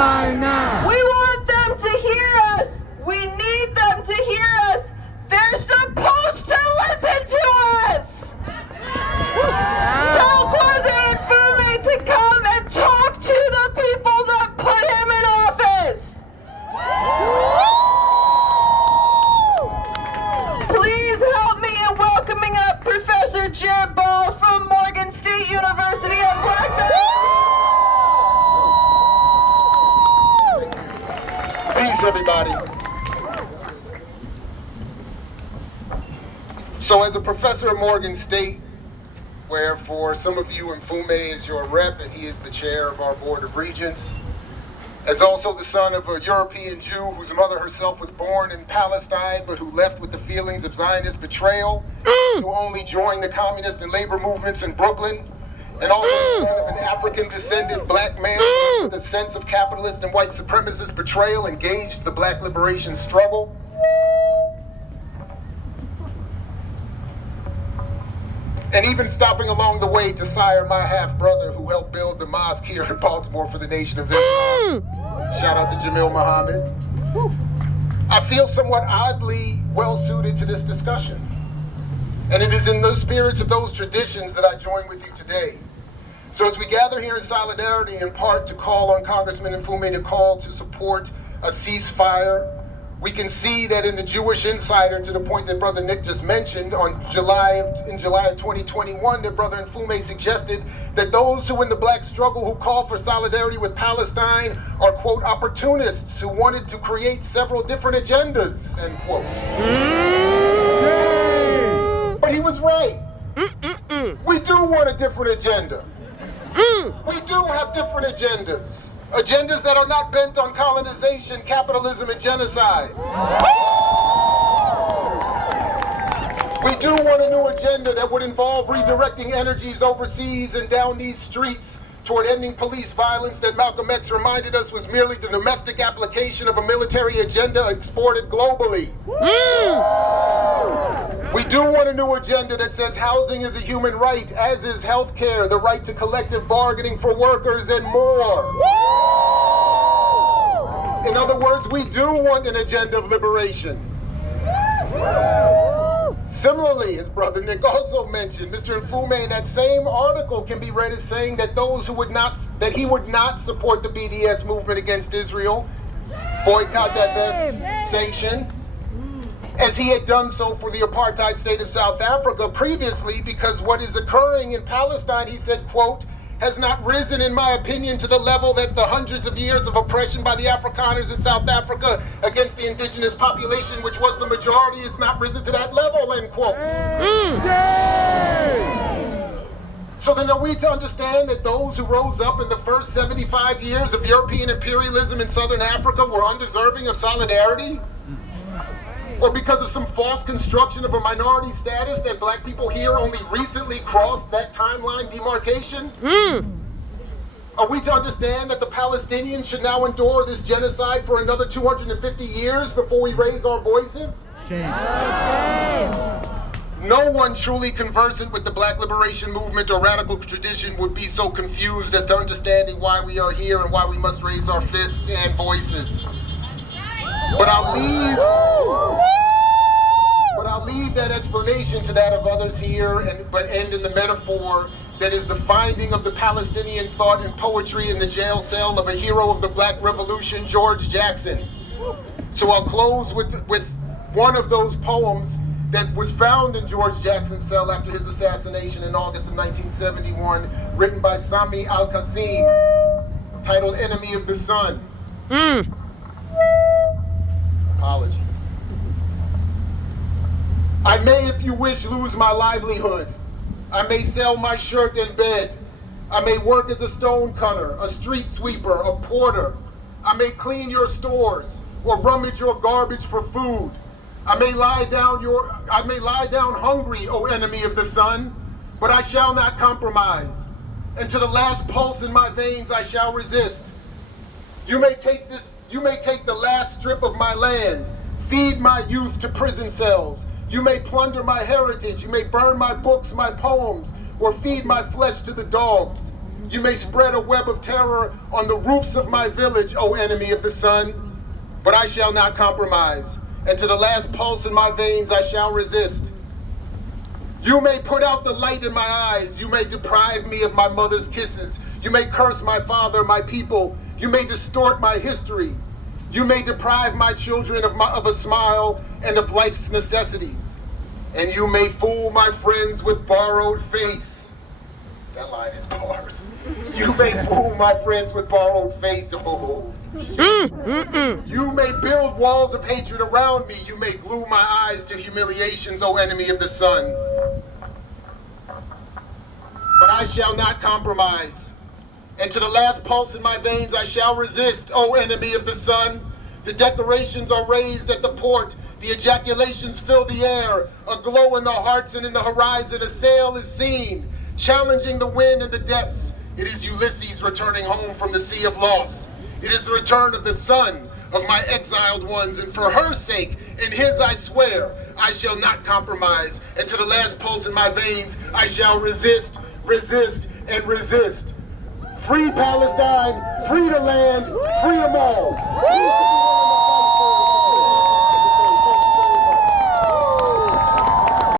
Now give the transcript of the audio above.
now. We want them to hear us. We need them to hear us. They're supposed to listen to us. Tell President Fume to come and talk to the people that put him in office. Please help me in welcoming up Professor Ajambo from Morgan State University at Blackman. Peace, everybody. So as a professor at Morgan State, where for some of you Mfume is your rep and he is the chair of our Board of Regents, as also the son of a European Jew whose mother herself was born in Palestine but who left with the feelings of Zionist betrayal, who only joined the communist and labor movements in Brooklyn, and also the son of an African-descended black man who, with a sense of capitalist and white supremacist betrayal, engaged the black liberation struggle. And even stopping along the way to sire my half-brother who helped build the mosque here in Baltimore for the Nation of Islam. Shout out to Jamil Muhammad. I feel somewhat oddly well-suited to this discussion. And it is in those spirits of those traditions that I join with you today. So as we gather here in solidarity, in part to call on Congressman Mfume to call to support a ceasefire, we can see that in the Jewish Insider, to the point that Brother Nick just mentioned, in July of 2021, that Brother Mfume suggested that those who in the black struggle who call for solidarity with Palestine are, quote, opportunists who wanted to create several different agendas, end quote. But he was right. We do want a different agenda. We do have different agendas. Agendas that are not bent on colonization, capitalism, and genocide. We do want a new agenda that would involve redirecting energies overseas and down these streets toward ending police violence that Malcolm X reminded us was merely the domestic application of a military agenda exported globally. We do want a new agenda that says housing is a human right, as is healthcare, the right to collective bargaining for workers, and more. In other words, we do want an agenda of liberation. Similarly, as Brother Nick also mentioned, Mr. Mfume in that same article can be read as saying that he would not support the BDS movement against Israel, boycott, divest, sanction, as he had done so for the apartheid state of South Africa previously, because what is occurring in Palestine, he said, quote, has not risen, in my opinion, to the level that the hundreds of years of oppression by the Afrikaners in South Africa against the indigenous population, which was the majority, has not risen to that level, end quote. So then are we to understand that those who rose up in the first 75 years of European imperialism in Southern Africa were undeserving of solidarity? Or because of some false construction of a minority status that black people here only recently crossed that timeline demarcation? Are we to understand that the Palestinians should now endure this genocide for another 250 years before we raise our voices? Shame. No one truly conversant with the black liberation movement or radical tradition would be so confused as to understanding why we are here and why we must raise our fists and voices. But I'll leave that explanation to that of others here, but end in the metaphor that is the finding of the Palestinian thought and poetry in the jail cell of a hero of the Black Revolution, George Jackson. So I'll close with one of those poems that was found in George Jackson's cell after his assassination in August of 1971, written by Sami Al-Qasim, titled Enemy of the Sun. Apologies. I may, if you wish, lose my livelihood. I may sell my shirt and bed. I may work as a stone cutter, a street sweeper, a porter. I may clean your stores or rummage your garbage for food. I may lie down hungry, O enemy of the sun, but I shall not compromise. And to the last pulse in my veins I shall resist. You may take the last strip of my land, feed my youth to prison cells. You may plunder my heritage, you may burn my books, my poems, or feed my flesh to the dogs. You may spread a web of terror on the roofs of my village, O enemy of the sun, but I shall not compromise, and to the last pulse in my veins I shall resist. You may put out the light in my eyes, you may deprive me of my mother's kisses, you may curse my father, my people, you may distort my history, you may deprive my children of a smile and of life's necessities, and you may fool my friends with borrowed face. That line is bars. You may fool my friends with borrowed face. Oh. You may build walls of hatred around me. You may glue my eyes to humiliations, O enemy of the sun. But I shall not compromise. And to the last pulse in my veins I shall resist, O enemy of the sun. The decorations are raised at the port. The ejaculations fill the air. A glow in the hearts and in the horizon. A sail is seen, challenging the wind and the depths. It is Ulysses returning home from the sea of loss. It is the return of the son of my exiled ones, and for her sake, in his I swear, I shall not compromise, and to the last pulse in my veins, I shall resist, resist, and resist. Free Palestine, free the land, free them all.